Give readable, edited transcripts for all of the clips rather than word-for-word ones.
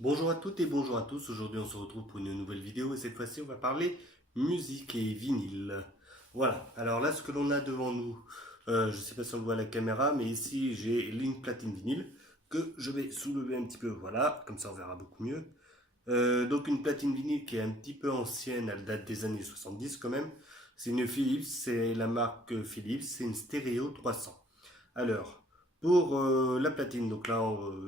Bonjour à toutes et bonjour à tous, aujourd'hui on se retrouve pour une nouvelle vidéo et cette fois-ci on va parler musique et vinyle. Voilà, alors là ce que l'on a devant nous, je ne sais pas si on le voit à la caméra, mais ici j'ai une platine vinyle que je vais soulever un petit peu, voilà, comme ça on verra beaucoup mieux. Donc une platine vinyle qui est un petit peu ancienne, elle date des années 70 quand même. C'est une Philips, c'est la marque Philips, c'est une stéréo 300. Alors, pour la platine, donc là,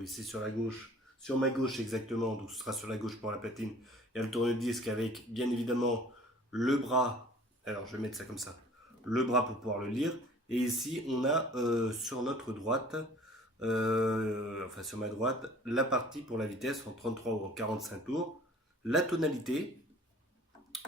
ici sur la gauche, sur ma gauche exactement, donc ce sera sur la gauche pour la platine, il y a le tourne-disque avec bien évidemment le bras, alors je vais mettre ça comme ça, le bras pour pouvoir le lire, et ici on a sur notre droite, enfin sur ma droite, la partie pour la vitesse en 33 ou en 45 tours, la tonalité,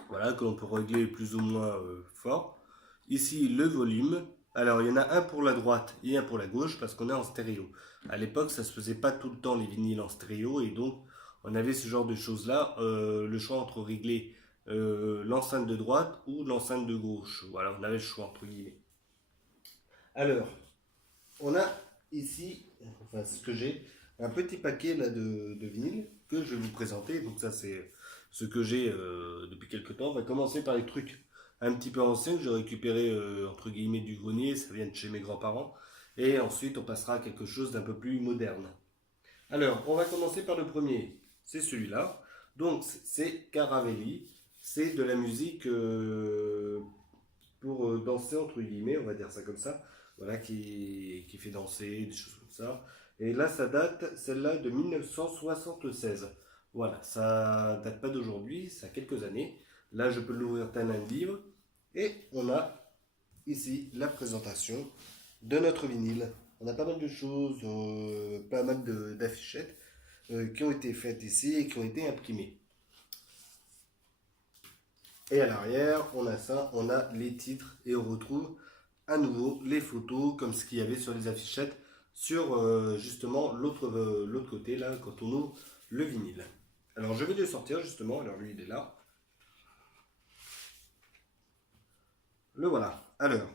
voilà, que l'on peut régler plus ou moins fort. Ici, le volume. Alors, il y en a un pour la droite et un pour la gauche parce qu'on est en stéréo. À l'époque, ça se faisait pas tout le temps les vinyles en stéréo et donc on avait ce genre de choses-là, le choix entre régler l'enceinte de droite ou l'enceinte de gauche. Voilà, on avait le choix entre guillemets. Alors, on a ici, enfin ce que j'ai, un petit paquet là de vinyle que je vais vous présenter. Donc ça c'est ce que j'ai depuis quelques temps. On va commencer par les trucs un petit peu anciens que j'ai récupéré entre guillemets du grenier, ça vient de chez mes grands-parents. Et ensuite on passera à quelque chose d'un peu plus moderne. Alors on va commencer par le premier, c'est celui-là. Donc c'est Caravelli, c'est de la musique pour danser entre guillemets, on va dire ça comme ça, voilà, qui fait danser, des choses comme ça. Et là, ça date, celle-là, de 1976. Voilà, ça date pas d'aujourd'hui, ça a quelques années. Là, je peux l'ouvrir tel un livre. Et on a ici la présentation de notre vinyle. On a pas mal de choses, pas mal d'affichettes qui ont été faites ici et qui ont été imprimées. Et à l'arrière, on a ça, on a les titres et on retrouve à nouveau les photos comme ce qu'il y avait sur les affichettes sur justement l'autre côté là quand on ouvre le vinyle. Alors je vais le sortir justement, alors lui il est là. Le voilà. Alors,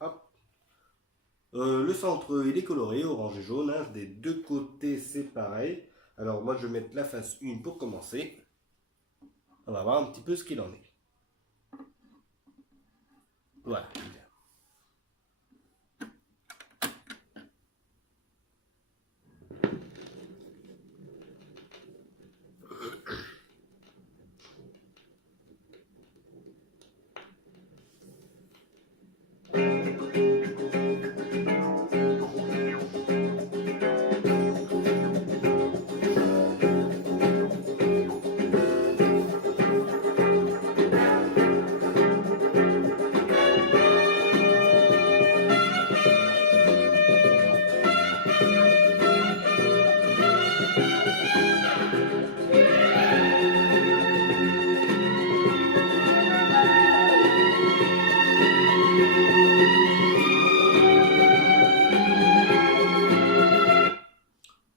hop. Le centre il est coloré, orange et jaune, hein. Des deux côtés c'est pareil. Alors moi je vais mettre la face 1 pour commencer. On va voir un petit peu ce qu'il en est. Voilà.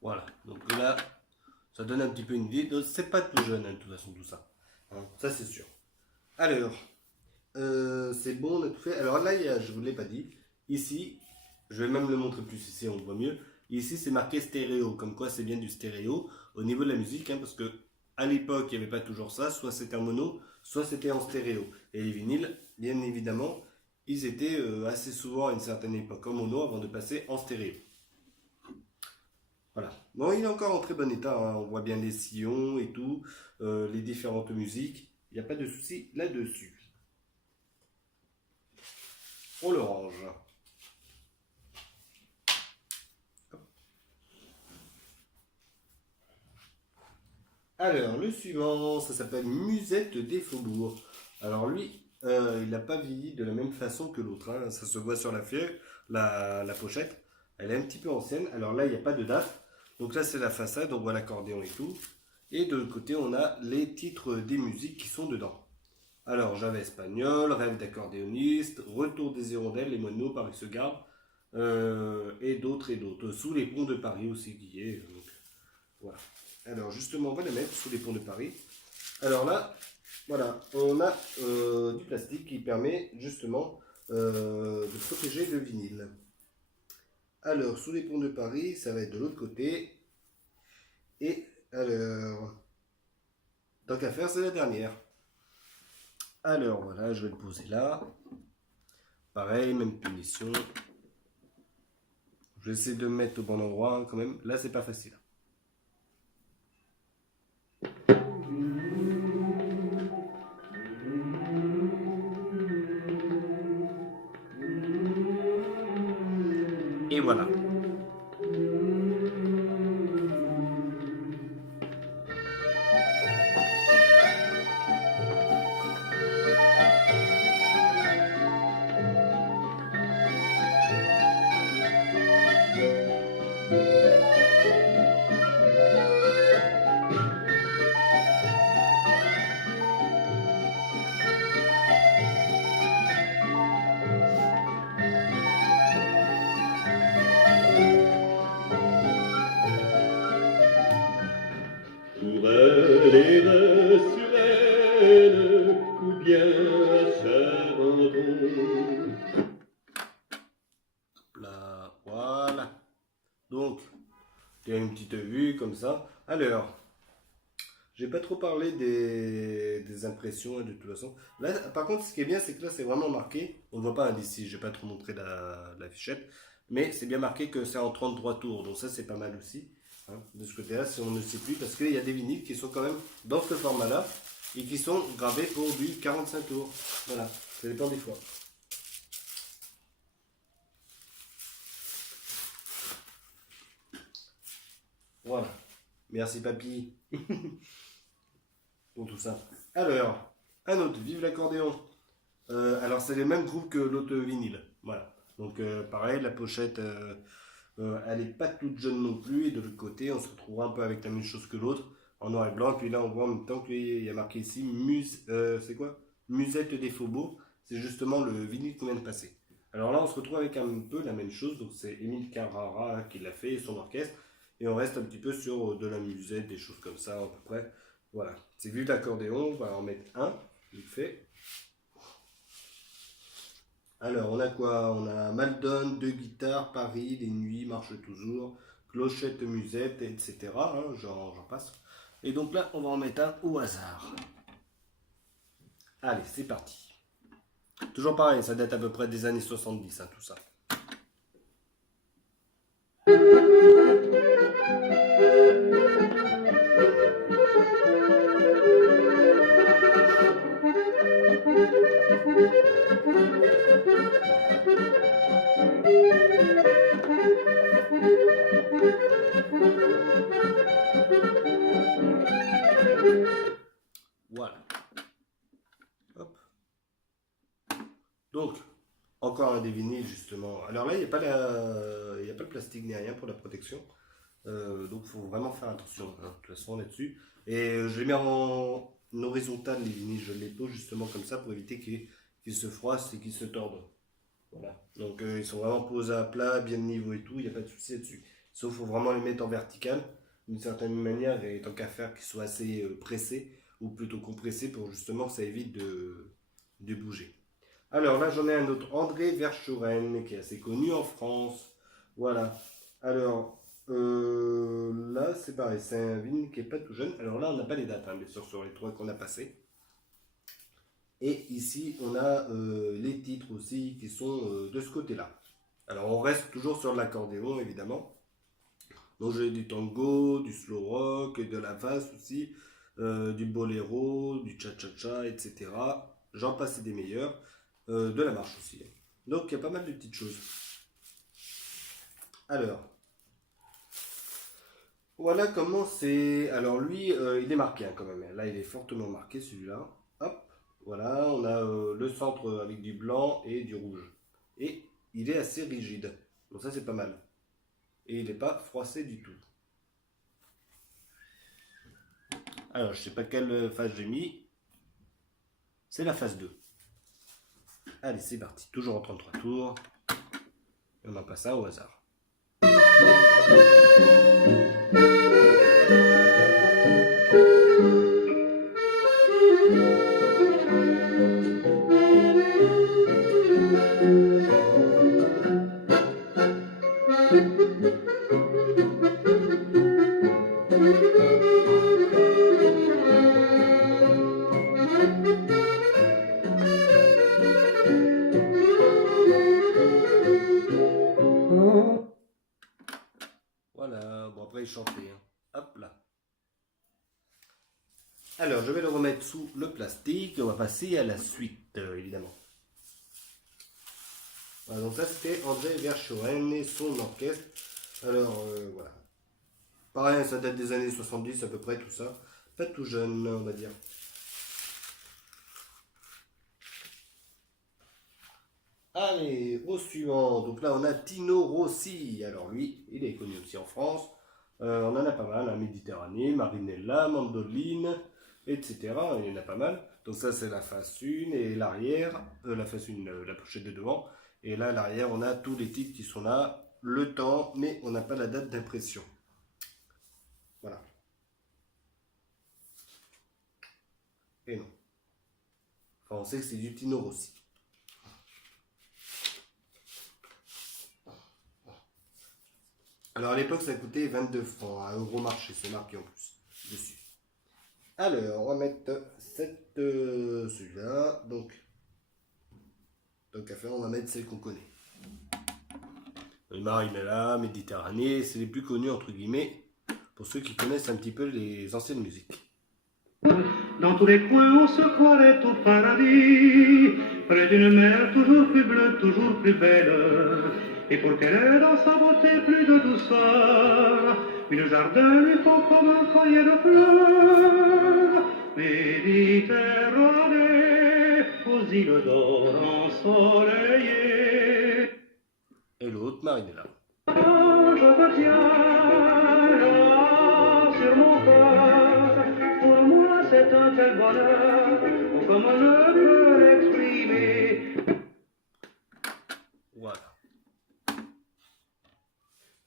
Voilà. Donc là, ça donne un petit peu une idée. C'est pas tout jeune, hein, de toute façon, tout ça. Hein, ça, c'est sûr. Alors, c'est bon, on a tout fait. Alors là, je vous l'ai pas dit. Ici, je vais même le montrer plus ici, on le voit mieux. Ici, c'est marqué stéréo, comme quoi c'est bien du stéréo au niveau de la musique, hein, parce que à l'époque, il n'y avait pas toujours ça. Soit c'était en mono, soit c'était en stéréo. Et les vinyles, bien évidemment, ils étaient assez souvent à une certaine époque en mono avant de passer en stéréo. Voilà. Bon, il est encore en très bon état, hein. On voit bien les sillons et tout, les différentes musiques. Il n'y a pas de souci là-dessus. On le range. Alors, le suivant, ça s'appelle Musette des Faubourgs. Alors lui, il n'a pas vieilli de la même façon que l'autre, hein. Ça se voit sur la feuille, la pochette. Elle est un petit peu ancienne. Alors là, il n'y a pas de date. Donc là, c'est la façade, on voit l'accordéon et tout. Et de l'autre côté, on a les titres des musiques qui sont dedans. Alors, Java espagnol, Rêve d'accordéoniste, Retour des hirondelles, Les moineaux, Paris se garde, et d'autres et d'autres. Sous les ponts de Paris aussi, qui est. Donc, voilà. Alors, justement, on va les mettre sous les ponts de Paris. Alors là, voilà, on a du plastique qui permet justement de protéger le vinyle. Alors, sous les ponts de Paris, ça va être de l'autre côté. Et Alors, tant qu'à faire, c'est la dernière. Alors voilà, je vais le poser là. Pareil, même punition. J'essaie de me mettre au bon endroit hein, quand même. Là, c'est pas facile. Et voilà. Pour elle sur elle, ou bien à Charenton. Là, voilà. Donc, il y a une petite vue comme ça. Alors, j'ai pas trop parlé des impressions et de toute façon. Là, par contre, ce qui est bien, c'est que là, c'est vraiment marqué. On ne voit pas ici, je vais pas trop montrer la fichette. Mais c'est bien marqué que c'est en 33 tours. Donc ça, c'est pas mal aussi. Hein, de ce côté-là, si on ne sait plus. Parce qu'il y a des vinyles qui sont quand même dans ce format-là. Et qui sont gravés pour du 45 tours. Voilà, ça dépend des fois. Voilà. Merci papy. Pour tout ça. Alors, un autre, vive l'accordéon. Alors c'est le même groupe que l'autre vinyle. Voilà. Donc pareil, la pochette, elle n'est pas toute jeune non plus. Et de l'autre côté, on se retrouvera un peu avec la même chose que l'autre, en noir et blanc. Puis là, on voit en même temps qu'il y a marqué ici, c'est quoi? Musette des Faubourgs. C'est justement le vinyle qu'on vient de passer. Alors là, on se retrouve avec un peu la même chose. Donc c'est Émile Carrara qui l'a fait, et son orchestre. Et on reste un petit peu sur de la musette, des choses comme ça à peu près. Voilà. C'est vu l'accordéon, on va en mettre un, vite fait. Alors, on a quoi? On a Maldon, deux guitares, Paris, Les Nuits, Marche toujours, Clochette, Musette, etc. hein, j'en passe. Et donc là, on va en mettre un au hasard. Allez, c'est parti. Toujours pareil, ça date à peu près des années 70, hein, tout ça. Voilà. Hop. Donc, encore un des vinyles justement. Alors là, il n'y a pas il y a pas le plastique ni rien pour la protection. Donc il faut vraiment faire attention hein, de toute façon là-dessus. Et je les mets en horizontal les vinyles, je les pose justement comme ça pour éviter qu'ils se froissent et qu'ils se tordent. Voilà. Donc ils sont vraiment posés à plat, bien de niveau et tout, il n'y a pas de souci là-dessus. Sauf qu'il faut vraiment les mettre en vertical d'une certaine manière et tant qu'à faire qu'ils soient assez pressés ou plutôt compressés pour justement que ça évite de bouger. Alors là j'en ai un autre, André Verschuren, qui est assez connu en France. Voilà. Alors là c'est pareil, c'est un vinyle qui est pas tout jeune. Alors là on n'a pas les dates, hein, bien sûr, sur les trois qu'on a passés. Et ici on a les titres aussi qui sont de ce côté-là. Alors on reste toujours sur l'accordéon évidemment. Donc j'ai du tango, du slow rock, de la valse aussi, du boléro, du cha-cha-cha, etc. J'en passe des meilleurs. De la marche aussi. Donc il y a pas mal de petites choses. Alors, voilà comment c'est. Alors lui, il est marqué hein, quand même. Là, il est fortement marqué celui-là. Hop, voilà, on a le centre avec du blanc et du rouge. Et il est assez rigide. Donc ça, c'est pas mal. Et il n'est pas froissé du tout. Alors, je sais pas quelle phase j'ai mis. C'est la phase 2. Allez, c'est parti. Toujours en 33 tours. Et on en passe un au hasard. Voilà, bon après il chantait. Hein. Hop là. Alors je vais le remettre sous le plastique. On va passer à la suite, évidemment. Voilà, donc ça c'était André Verschuren et son orchestre. Alors voilà. Pareil, ça date des années 70 à peu près tout ça. Pas tout jeune, on va dire. Allez, au suivant. Donc là, on a Tino Rossi. Alors lui, il est connu aussi en France. On en a pas mal, hein, Méditerranée, Marinella, Mandoline, etc. Il y en a pas mal. Donc ça, c'est la face 1 et l'arrière. La face 1, la pochette de devant. Et là, à l'arrière, on a tous les titres qui sont là. Le temps, mais on n'a pas la date d'impression. Voilà. Et non. Enfin, on sait que c'est du Tino Rossi. Alors à l'époque, ça coûtait 22 francs, à Euromarché, c'est marqué en plus dessus. Alors, on va mettre celui-là. Donc à faire, on va mettre celle qu'on connaît. Marinella, Méditerranée, c'est les plus connus entre guillemets, pour ceux qui connaissent un petit peu les anciennes musiques. Dans tous les coins, on se croirait au paradis, près d'une mer toujours plus bleue, toujours plus belle. Et pour qu'elle ait dans sa beauté plus de douceur, le jardin lui faut comme un collier de fleurs. Méditerranée, aux îles d'or ensoleillées. Et l'autre, Marinella. Je te tiens là sur mon cœur. Pour moi, c'est un tel bonheur, comme on ne peut l'exprimer. Voilà.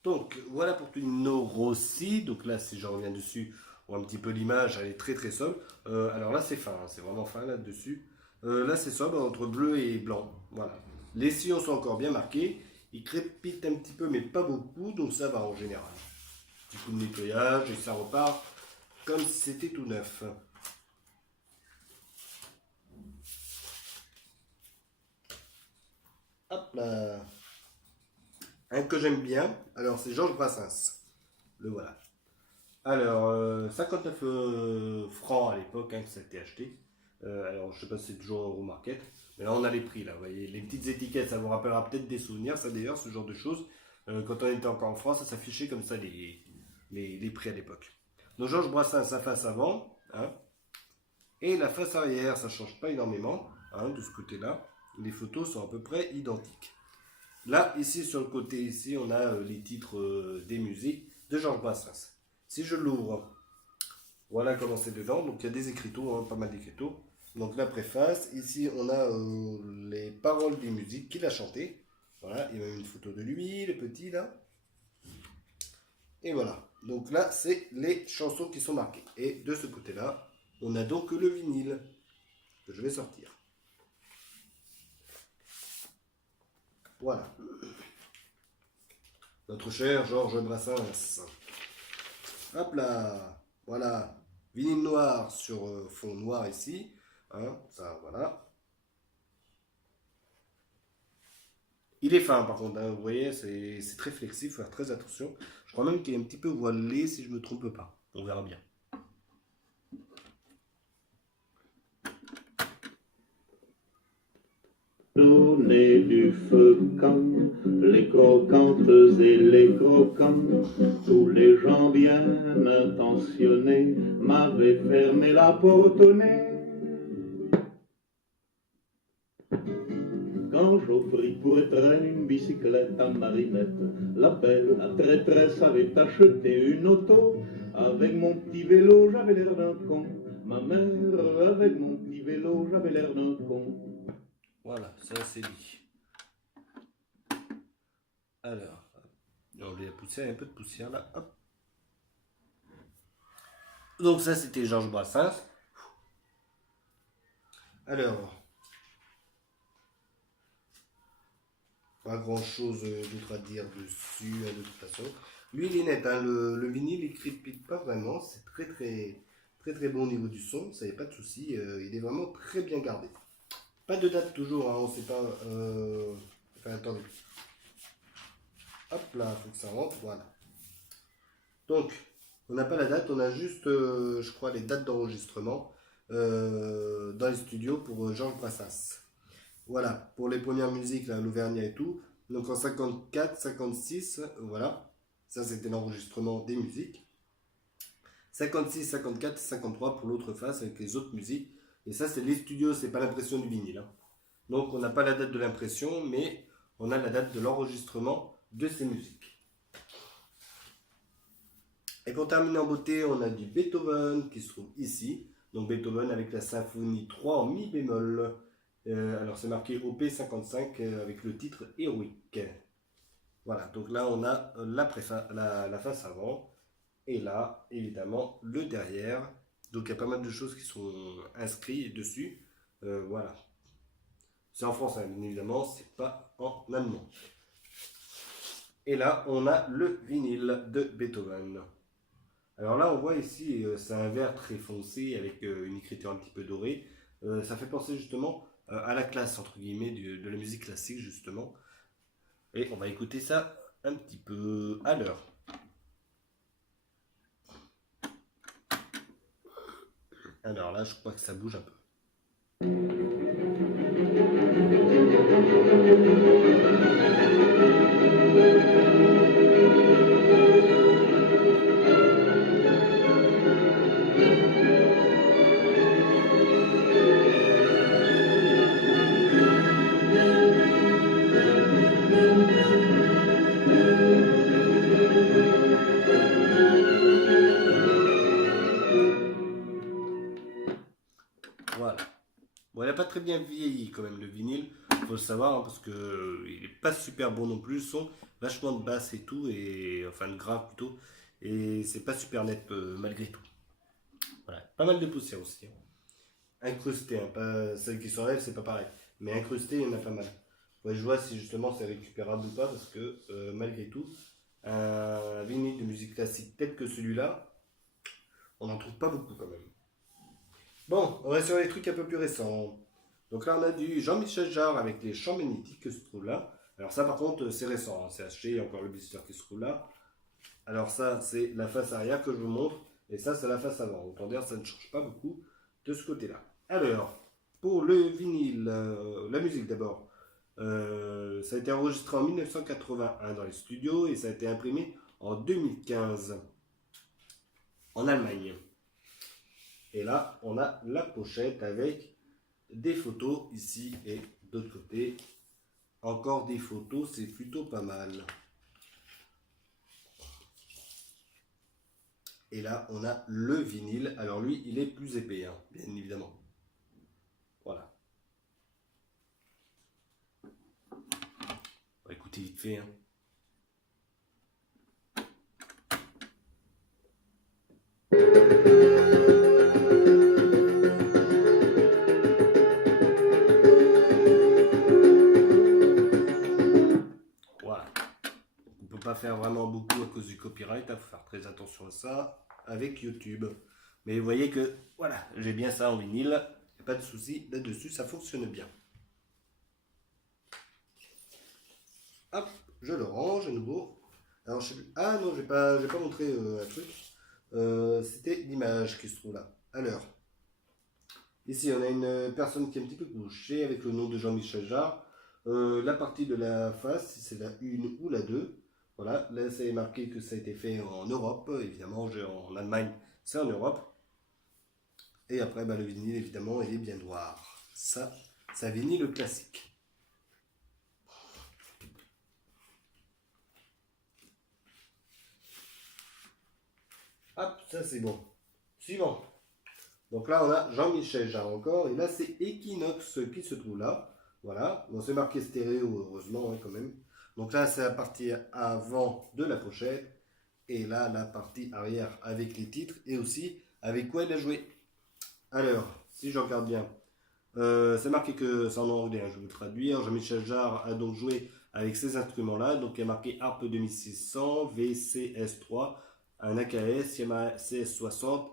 Donc voilà pour Tino Rossi. Donc là, si je reviens dessus, on voit un petit peu l'image, elle est très très sobre. Alors là, c'est fin, hein, c'est vraiment fin là-dessus. Là, c'est sobre entre bleu et blanc. Voilà. Les sillons sont encore bien marqués. Ils crépitent un petit peu, mais pas beaucoup, donc ça va en général. Petit coup de nettoyage et ça repart comme si c'était tout neuf. Hop là. Un que j'aime bien, alors c'est Georges Brassens. Le voilà. Alors, 59 francs à l'époque hein, que ça a été acheté. Alors, je sais pas si c'est toujours au market. Mais là, on a les prix. Là, vous voyez, les petites étiquettes, ça vous rappellera peut-être des souvenirs. Ça, d'ailleurs, ce genre de choses. Quand on était encore en France, ça s'affichait comme ça les prix à l'époque. Donc, Georges Brassens, sa face avant. Hein, et la face arrière, ça change pas énormément. Hein, de ce côté-là. Les photos sont à peu près identiques. Là, ici, sur le côté, ici, on a les titres des musiques de Georges Brassens. Si je l'ouvre, voilà comment c'est dedans. Donc il y a des écriteaux, hein, pas mal d'écriteaux. Donc la préface, ici on a les paroles des musiques qu'il a chantées. Voilà, il y a même une photo de lui, le petit là. Et voilà, donc là c'est les chansons qui sont marquées. Et de ce côté-là, on a donc le vinyle que je vais sortir. Voilà. Notre cher Georges Brassens. Hop là, voilà, vinyle noir sur fond noir ici, hein, ça voilà. Il est fin par contre, hein, vous voyez, c'est très flexible, il faut faire très attention. Je crois même qu'il est un petit peu voilé si je ne me trompe pas, on verra bien. Donner du feu comme les croquantes et les croquants, tous les gens bien intentionnés m'avaient fermé la porte au nez. Quand j'offris pour étreindre une bicyclette à Marinette, la belle, la traîtresse avait acheté une auto. Avec mon petit vélo, j'avais l'air d'un con. Ma mère, avec mon petit vélo, j'avais l'air d'un con. Voilà, ça c'est dit. Alors, on va pousser un peu de poussière là, hop. Donc ça c'était Georges Brassens. Alors, pas grand chose d'autre à dire dessus de toute façon. Lui, il est net, hein. Le vinyle, il crépite pas vraiment. C'est très bon au niveau du son. Ça y a pas de souci. Il est vraiment très bien gardé. Pas de date toujours, hein, on sait pas. Enfin, attendez. Hop là, faut que ça rentre. Voilà. Donc, on n'a pas la date, on a juste, je crois, les dates d'enregistrement dans les studios pour Georges Brassens. Voilà, pour les premières musiques, là, l'Auvergnat et tout. Donc en 54, 56, voilà. Ça, c'était l'enregistrement des musiques. 56, 54, 53 pour l'autre face avec les autres musiques. Et ça, c'est les studios, c'est pas l'impression du vinyle, hein. Donc, on n'a pas la date de l'impression, mais on a la date de l'enregistrement de ces musiques. Et pour terminer en beauté, on a du Beethoven qui se trouve ici. Donc, Beethoven avec la symphonie 3 en mi bémol. Alors, c'est marqué OP 55 avec le titre héroïque. Voilà, donc là, on a la face avant. Et là, évidemment, le derrière. Donc, il y a pas mal de choses qui sont inscrites dessus. Voilà. C'est en français, bien évidemment, c'est pas en allemand. Et là, on a le vinyle de Beethoven. Alors là, on voit ici, c'est un vert très foncé avec une écriture un petit peu dorée. Ça fait penser justement à la classe, entre guillemets, de la musique classique, justement. Et on va écouter ça un petit peu à l'heure. Alors là, je crois que ça bouge un peu. Voilà. Bon, il n'a pas très bien vieilli quand même le vinyle, faut le savoir, hein, parce que il n'est pas super bon non plus, le son, vachement de basse et tout, et enfin de grave plutôt, et c'est pas super net malgré tout. Voilà, pas mal de poussière aussi, hein. Incrusté, hein, pas celle qui s'enlève, c'est pas pareil, mais incrusté, il y en a pas mal. Ouais, je vois si justement c'est récupérable ou pas, parce que malgré tout, un vinyle de musique classique tel que celui-là, on n'en trouve pas beaucoup quand même. Bon, on va sur les trucs un peu plus récents. Donc là, on a du Jean-Michel Jarre avec les chants magnétiques que se trouve là. Alors ça, par contre, c'est récent, hein, c'est acheté, il y a encore le blister qui se trouve là. Alors ça, c'est la face arrière que je vous montre. Et ça, c'est la face avant. Autant dire, ça ne change pas beaucoup de ce côté-là. Alors, pour le vinyle, la musique d'abord. Ça a été enregistré en 1981 dans les studios et ça a été imprimé en 2015 en Allemagne. Et là, on a la pochette avec des photos ici et d'autre côté. Encore des photos, c'est plutôt pas mal. Et là, on a le vinyle. Alors lui, il est plus épais, hein, bien évidemment. Voilà. On va écouter vite fait, hein. Voilà. On peut pas faire vraiment beaucoup à cause du copyright, il faut faire très attention à ça avec YouTube. Mais vous voyez que, voilà, j'ai bien ça en vinyle, il n'y a pas de souci là-dessus, ça fonctionne bien. Hop, je le range à nouveau. Alors, je sais plus. Ah non, j'ai pas montré un truc. C'était l'image qui se trouve là. Alors, ici, on a une personne qui est un petit peu couchée avec le nom de Jean-Michel Jarre. La partie de la face, si c'est la 1 ou la 2. Voilà, là, c'est marqué que ça a été fait en Europe. Évidemment, en Allemagne, c'est en Europe. Et après, bah, le vinyle, évidemment, il est bien noir. Ça, c'est un vinyle classique. Hop, ça c'est bon. Suivant. Donc là, on a Jean-Michel Jarre encore. Et là, c'est Equinox qui se trouve là. Voilà. Bon, c'est marqué stéréo, heureusement, hein, quand même. Donc là, c'est la partie avant de la pochette. Et là, la partie arrière avec les titres. Et aussi avec quoi il a joué. Alors, si je regarde bien. C'est marqué que c'est en anglais, hein, je vais vous traduire. Jean-Michel Jarre a donc joué avec ces instruments-là. Donc il y a marqué Harpe 2600, VCS3, un AKS, Yamaha CS60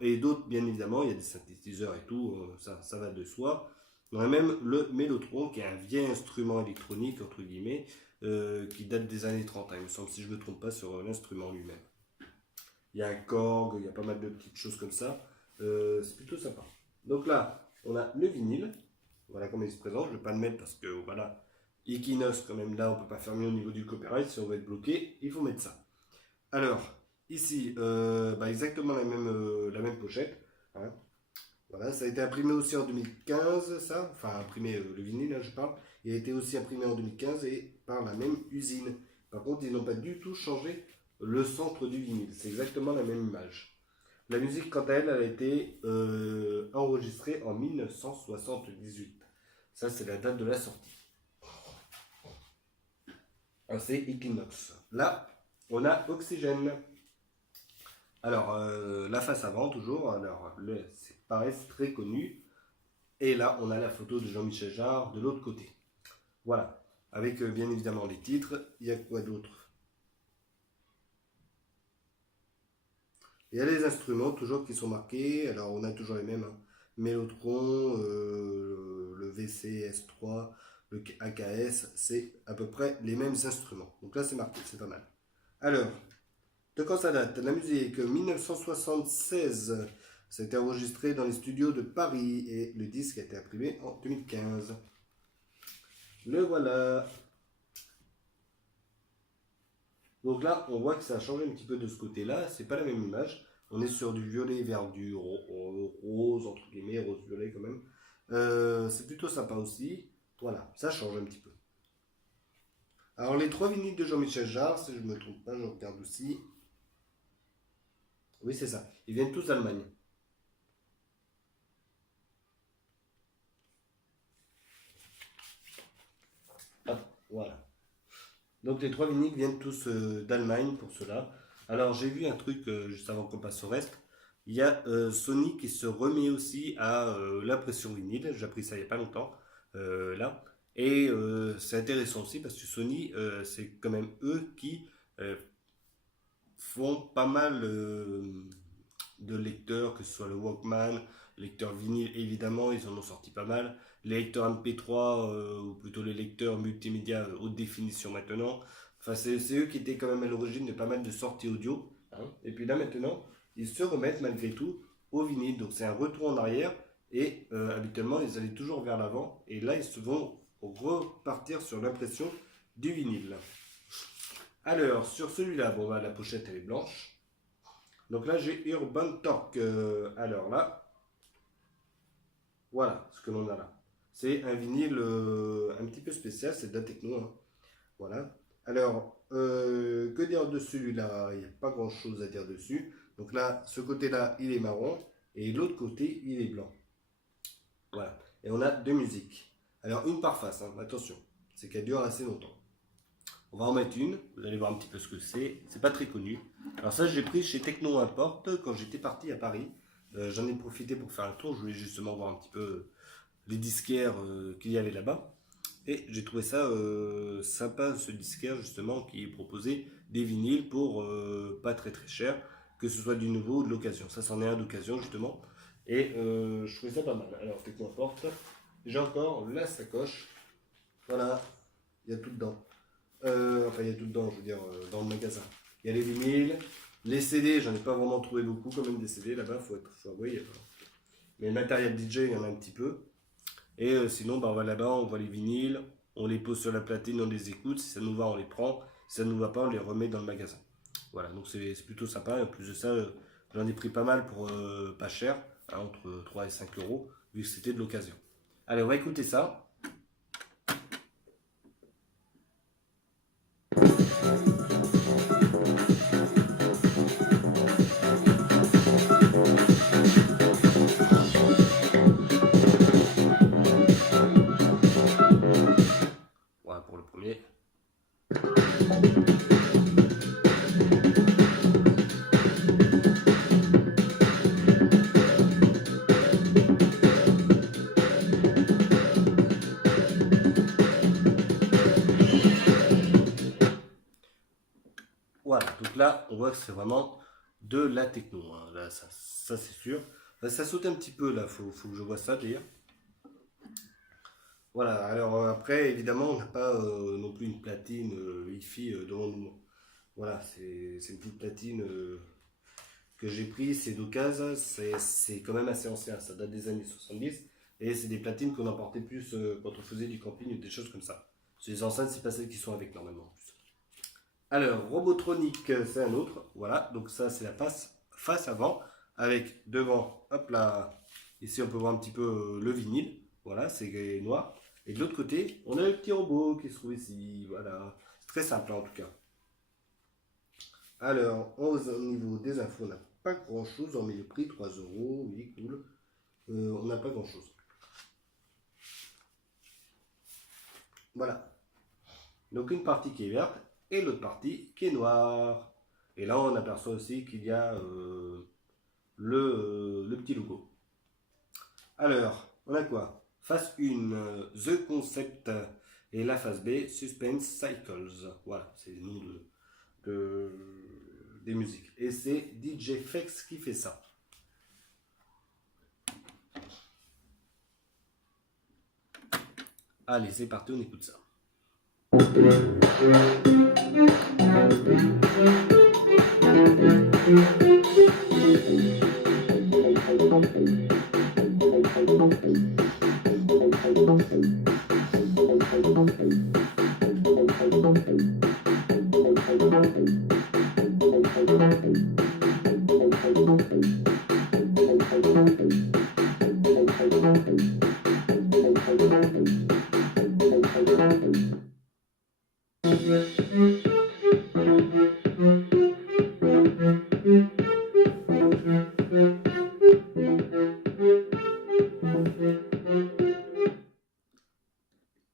et d'autres bien évidemment. Il y a des synthétiseurs et tout, ça va de soi. On a même le Mellotron qui est un vieil instrument électronique entre guillemets qui date des années 30, hein, il me semble, si je ne me trompe pas sur l'instrument lui-même. Il y a un Korg, il y a pas mal de petites choses comme ça. C'est plutôt sympa. Donc là, on a le vinyle. Voilà comment il se présente. Je ne vais pas le mettre parce que voilà, Equinox quand même, là on ne peut pas faire mieux au niveau du copyright. Si on veut être bloqué, il faut mettre ça. Alors, ici, exactement la même pochette. Hein. Voilà, ça a été imprimé aussi en 2015, ça. Enfin, imprimé le vinyle, là je parle. Il a été aussi imprimé en 2015 et par la même usine. Par contre, ils n'ont pas du tout changé le centre du vinyle. C'est exactement la même image. La musique, quant à elle, a été enregistrée en 1978. Ça, c'est la date de la sortie. Alors, c'est Equinox. Là, on a Oxygène. Alors, la face avant, toujours. Alors, c'est pareil, c'est très connu. Et là, on a la photo de Jean-Michel Jarre de l'autre côté. Voilà. Avec, bien évidemment, les titres. Il y a quoi d'autre? Il y a les instruments toujours qui sont marqués. Alors on a toujours les mêmes. Hein. Mellotron, le VCS3, le AKS, c'est à peu près les mêmes instruments. Donc là c'est marqué, c'est pas mal. Alors, de quand ça date? La musique 1976. Ça a été enregistré dans les studios de Paris et le disque a été imprimé en 2015. Le voilà. Donc là, on voit que ça a changé un petit peu de ce côté-là. C'est pas la même image. On est sur du violet vers du rose, entre guillemets, rose-violet quand même. C'est plutôt sympa aussi. Voilà, ça change un petit peu. Alors les 3 vinyles de Jean-Michel Jarre, si je ne me trompe pas, je regarde aussi. Oui, c'est ça. Ils viennent tous d'Allemagne. Hop, voilà. Donc les 3 vinyles viennent tous d'Allemagne pour cela. Alors j'ai vu un truc juste avant qu'on passe au reste. Il y a Sony qui se remet aussi à l'impression vinyle. J'ai appris ça il n'y a pas longtemps. Là. Et c'est intéressant aussi parce que Sony, c'est quand même eux qui font pas mal de lecteurs, que ce soit le Walkman, lecteur vinyle évidemment, ils en ont sorti pas mal. Les lecteurs MP3 ou plutôt les lecteurs multimédia haute définition maintenant. Enfin, c'est eux qui étaient quand même à l'origine de pas mal de sorties audio. Hein. Et puis là maintenant, ils se remettent malgré tout au vinyle. Donc c'est un retour en arrière et habituellement ils allaient toujours vers l'avant. Et là ils se vont repartir sur l'impression du vinyle. Alors sur celui-là, bon bah la pochette elle est blanche. Donc là j'ai Urban Torque. Alors là, voilà ce que l'on a là. C'est un vinyle un petit peu spécial, c'est de la techno. Hein. Voilà. Alors, que dire de celui-là? Il n'y a pas grand chose à dire dessus. Donc là, ce côté-là, il est marron. Et l'autre côté, il est blanc. Voilà. Et on a 2 musiques. Alors, une par face, hein. Attention. C'est qu'elle dure assez longtemps. On va en mettre une. Vous allez voir un petit peu ce que c'est. C'est pas très connu. Alors ça, j'ai pris chez Techno Import quand j'étais parti à Paris. J'en ai profité pour faire un tour. Je voulais justement voir un petit peu les disquaires qu'il y avait là-bas. Et j'ai trouvé ça sympa, ce disquaire justement qui proposait des vinyles pour pas très très cher, que ce soit du nouveau ou de l'occasion. Ça c'en est un d'occasion justement. Et je trouvais ça pas mal. Alors Techno Import, j'ai encore la sacoche. Voilà, il y a tout dedans. Enfin il y a tout dedans, je veux dire, dans le magasin. Il y a les vinyles, les CD, j'en ai pas vraiment trouvé beaucoup quand même des CD là-bas, faut avouer. Mais le matériel DJ, il y en a un petit peu. Et sinon, bah, on va là-bas, on voit les vinyles, on les pose sur la platine, on les écoute. Si ça nous va, on les prend. Si ça ne nous va pas, on les remet dans le magasin. Voilà, donc c'est plutôt sympa. Et en plus de ça, j'en ai pris pas mal pour pas cher, hein, entre 3 et 5 euros, vu que c'était de l'occasion. Allez, on va écouter ça. Voilà pour le premier. là, on voit que c'est vraiment de la techno, hein. Là, ça c'est sûr. Là, ça saute un petit peu, là, faut que je vois ça d'ailleurs. Voilà, alors après, évidemment, on n'a pas non plus une platine hi-fi devant nous. Voilà, c'est une petite platine que j'ai prise, c'est d'occasion, c'est quand même assez ancien, ça date des années 70. Et c'est des platines qu'on emportait plus quand on faisait du camping ou des choses comme ça. C'est les enceintes, c'est pas celles qui sont avec normalement en plus. Alors, Robotronic, c'est un autre. Voilà, donc ça c'est la face avant, avec devant, hop là, ici on peut voir un petit peu le vinyle. Voilà, c'est noir. Et de l'autre côté, on a le petit robot qui se trouve ici. Voilà, c'est très simple en tout cas. Alors, au niveau des infos, on n'a pas grand chose. On met le prix 3 euros. Oui, cool. On n'a pas grand chose. Voilà. Donc, une partie qui est verte et l'autre partie qui est noire. Et là, on aperçoit aussi qu'il y a le petit logo. Alors, on a quoi? Face 1, The Concept. Et la face B, Suspense Cycles. Voilà, c'est le nom des musiques. Et c'est DJ Fex qui fait ça. Allez, c'est parti, on écoute ça.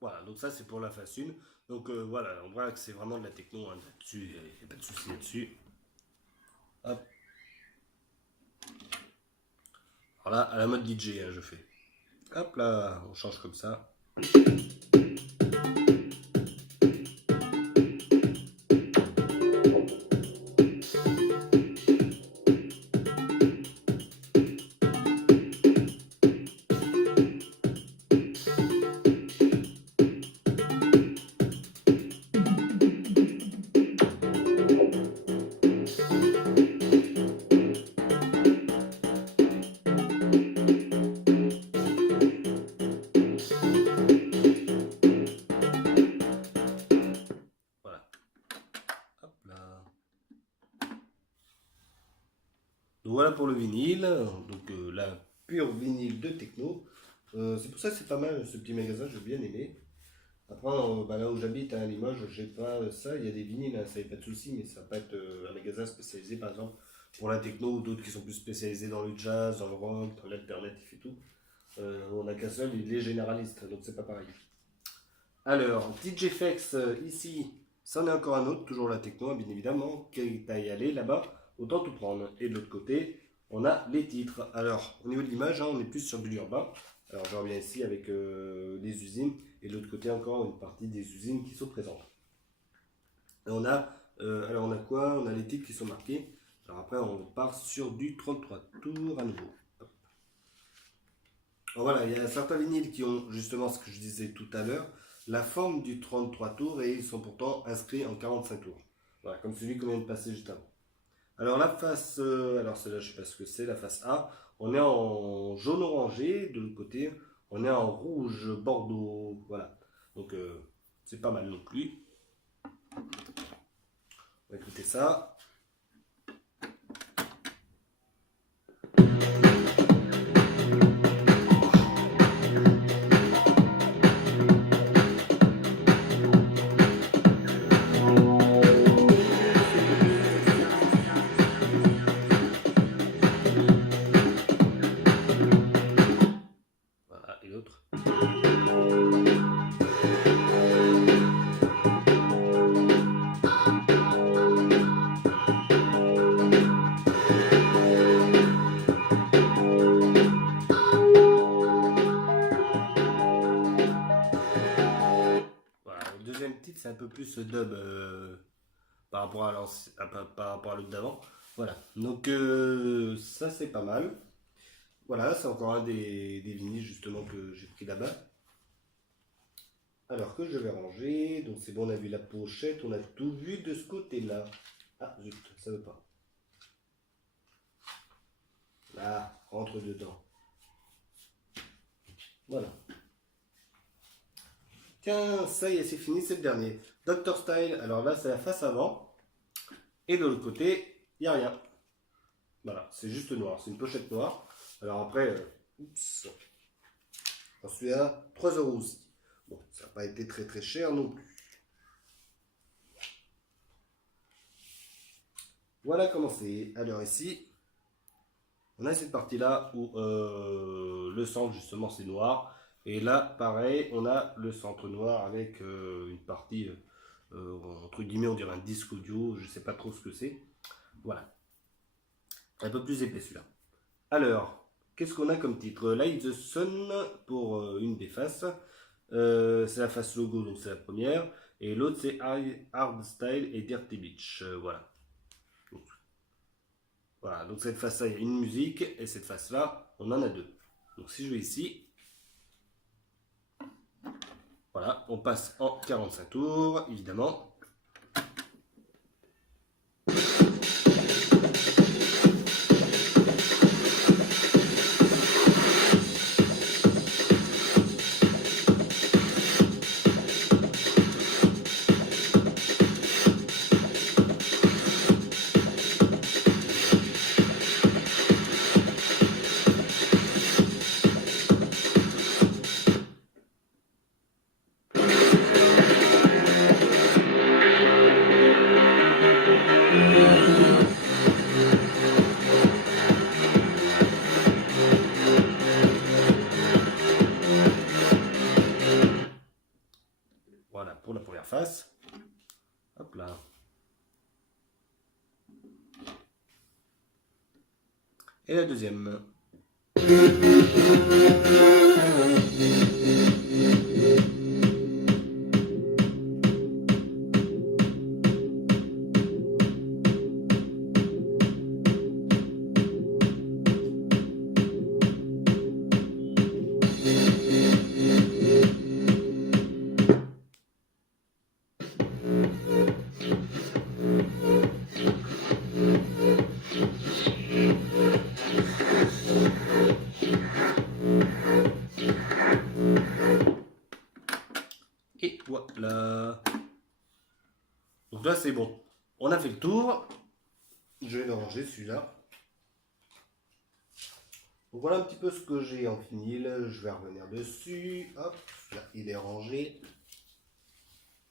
Voilà, donc ça c'est pour la face 1. Donc voilà, on voit que c'est vraiment de la techno hein, là-dessus, il n'y a pas de souci là-dessus. Hop. Alors là, à la mode DJ, hein, je fais. Hop là, on change comme ça. Donc voilà pour le vinyle, donc la pure vinyle de techno. C'est pour ça que c'est pas mal ce petit magasin, j'ai bien aimé. Après, bah là où j'habite à Limoges, j'ai pas ça, il y a des vinyles, hein, ça n'y a pas de souci, mais ça va pas être un magasin spécialisé par exemple pour la techno ou d'autres qui sont plus spécialisés dans le jazz, dans le rock, dans l'alternatif et tout. On a qu'un seul, il est généraliste, donc c'est pas pareil. Alors, DJ Fex, ici, ça en est encore un autre, toujours la techno, bien évidemment. Quitte à y aller là-bas, autant tout prendre. Et de l'autre côté, on a les titres. Alors, au niveau de l'image, hein, on est plus sur de l'urbain. Alors, je reviens ici avec les usines. Et de l'autre côté, encore une partie des usines qui sont présentes. Et on a, alors on a quoi? On a les titres qui sont marqués. Alors après, on part sur du 33 tours à nouveau. Hop. Alors voilà, il y a certains vinyles qui ont justement ce que je disais tout à l'heure, la forme du 33 tours et ils sont pourtant inscrits en 45 tours. Voilà, comme celui qu'on vient de passer juste avant. Alors la face, alors celle-là je sais pas ce que c'est, la face A, on est en jaune orangé, de l'autre côté on est en rouge bordeaux, voilà. Donc c'est pas mal non plus. On va écouter ça. Voilà, et l'autre. Voilà, le deuxième titre c'est un peu plus dub. par rapport par rapport à l'autre d'avant. Voilà, donc ça c'est pas mal. Voilà, c'est encore un des vinyles justement que j'ai pris là-bas. Alors que je vais ranger, donc c'est bon, on a vu la pochette, on a tout vu de ce côté-là. Ah zut, ça veut pas. Là, rentre dedans. Voilà. Tiens, ça y est, c'est fini, c'est le dernier. Dr Style, alors là c'est la face avant. Et de l'autre côté, il n'y a rien. Voilà, c'est juste noir, c'est une pochette noire. Alors après, oups, j'en suis à 3 € aussi. Bon, ça n'a pas été très très cher non plus. Voilà comment c'est. Alors ici, on a cette partie-là où le centre justement c'est noir. Et là, pareil, on a le centre noir avec une partie, entre guillemets, on dirait un disque audio, je ne sais pas trop ce que c'est. Voilà. Un peu plus épais celui-là. Alors, qu'est-ce qu'on a comme titre? Light the Sun pour une des faces. C'est la face logo, donc c'est la première. Et l'autre c'est Hardstyle et Dirty Beach. Voilà. Voilà, donc cette face-là, il y a une musique. Et cette face-là, on en a deux. Donc si je vais ici. Voilà, on passe en 45 tours, évidemment. Voilà pour la première face. Hop là. Et la deuxième. Et voilà. Donc là c'est bon. On a fait le tour. Je vais le ranger celui-là. Donc voilà un petit peu ce que j'ai en vinyle. Je vais revenir dessus. Hop, là il est rangé.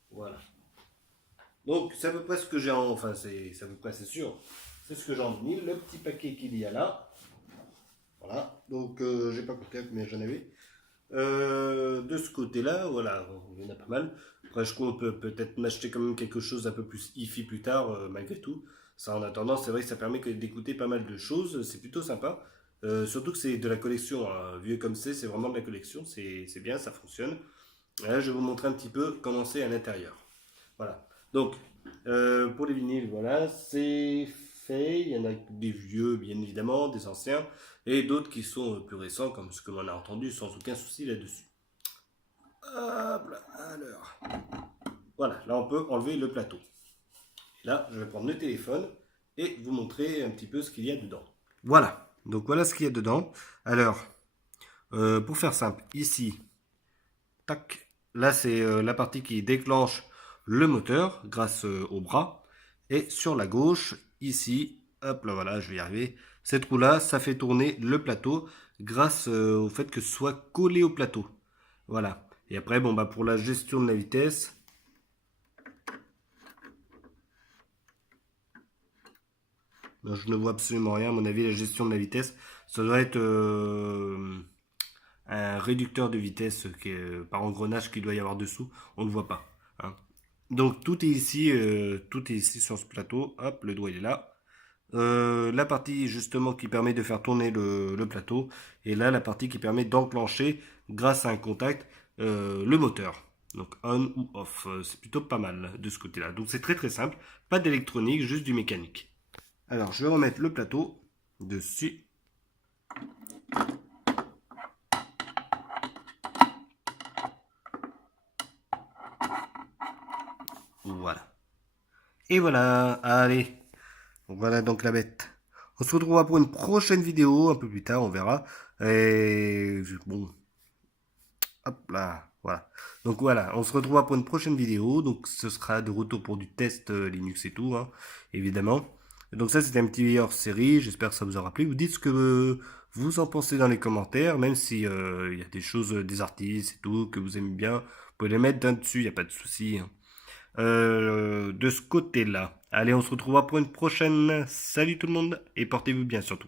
Voilà. Donc c'est à peu près ce que j'ai en... Enfin c'est à peu près, c'est sûr. C'est ce que j'ai en vinyle. Le petit paquet qu'il y a là. Voilà. Donc j'ai pas compté combien j'en avais. De ce côté-là, voilà, il y en a pas mal. Après, je compte peut-être m'acheter quand même quelque chose un peu plus hi-fi plus tard, malgré tout. Ça, en attendant, c'est vrai que ça permet d'écouter pas mal de choses. C'est plutôt sympa. Surtout que c'est de la collection, hein. Vieux comme c'est vraiment de la collection. C'est bien, ça fonctionne. Et là, je vais vous montrer un petit peu comment c'est à l'intérieur. Voilà. Donc, pour les vinyles, voilà, c'est fait. Il y en a des vieux, bien évidemment, des anciens, et d'autres qui sont plus récents, comme ce que l'on a entendu, sans aucun souci là-dessus. Hop là, alors. Voilà, là on peut enlever le plateau. Et là, je vais prendre le téléphone et vous montrer un petit peu ce qu'il y a dedans. Voilà, donc voilà ce qu'il y a dedans. Alors, pour faire simple, ici, tac, là c'est la partie qui déclenche le moteur grâce au bras. Et sur la gauche, ici, hop là, voilà, je vais y arriver. Cette roue là, ça fait tourner le plateau grâce au fait que ce soit collé au plateau. Voilà. Et après, bon, bah, pour la gestion de la vitesse, non, je ne vois absolument rien. À mon avis, la gestion de la vitesse, ça doit être un réducteur de vitesse qui est, par engrenage qu'il doit y avoir dessous. On ne voit pas. Hein. Donc tout est ici sur ce plateau. Hop, le doigt il est là. La partie justement qui permet de faire tourner le plateau. Et là, la partie qui permet d'enclencher, grâce à un contact, le moteur. Donc on ou off, c'est plutôt pas mal de ce côté-là. Donc c'est très très simple, pas d'électronique, juste du mécanique. Alors je vais remettre le plateau dessus. Voilà. Et voilà, allez. Voilà donc la bête. On se retrouvera pour une prochaine vidéo, un peu plus tard, on verra. Et bon, hop là, voilà. Donc voilà, on se retrouvera pour une prochaine vidéo. Donc ce sera de retour pour du test Linux et tout, hein, évidemment. Donc ça c'était un petit hors-série, j'espère que ça vous aura plu. Vous dites ce que vous en pensez dans les commentaires, même si il y a des choses, des artistes et tout, que vous aimez bien. Vous pouvez les mettre d'un dessus, il n'y a pas de souci, hein. De ce côté-là. Allez, on se retrouvera pour une prochaine. Salut tout le monde et portez-vous bien surtout.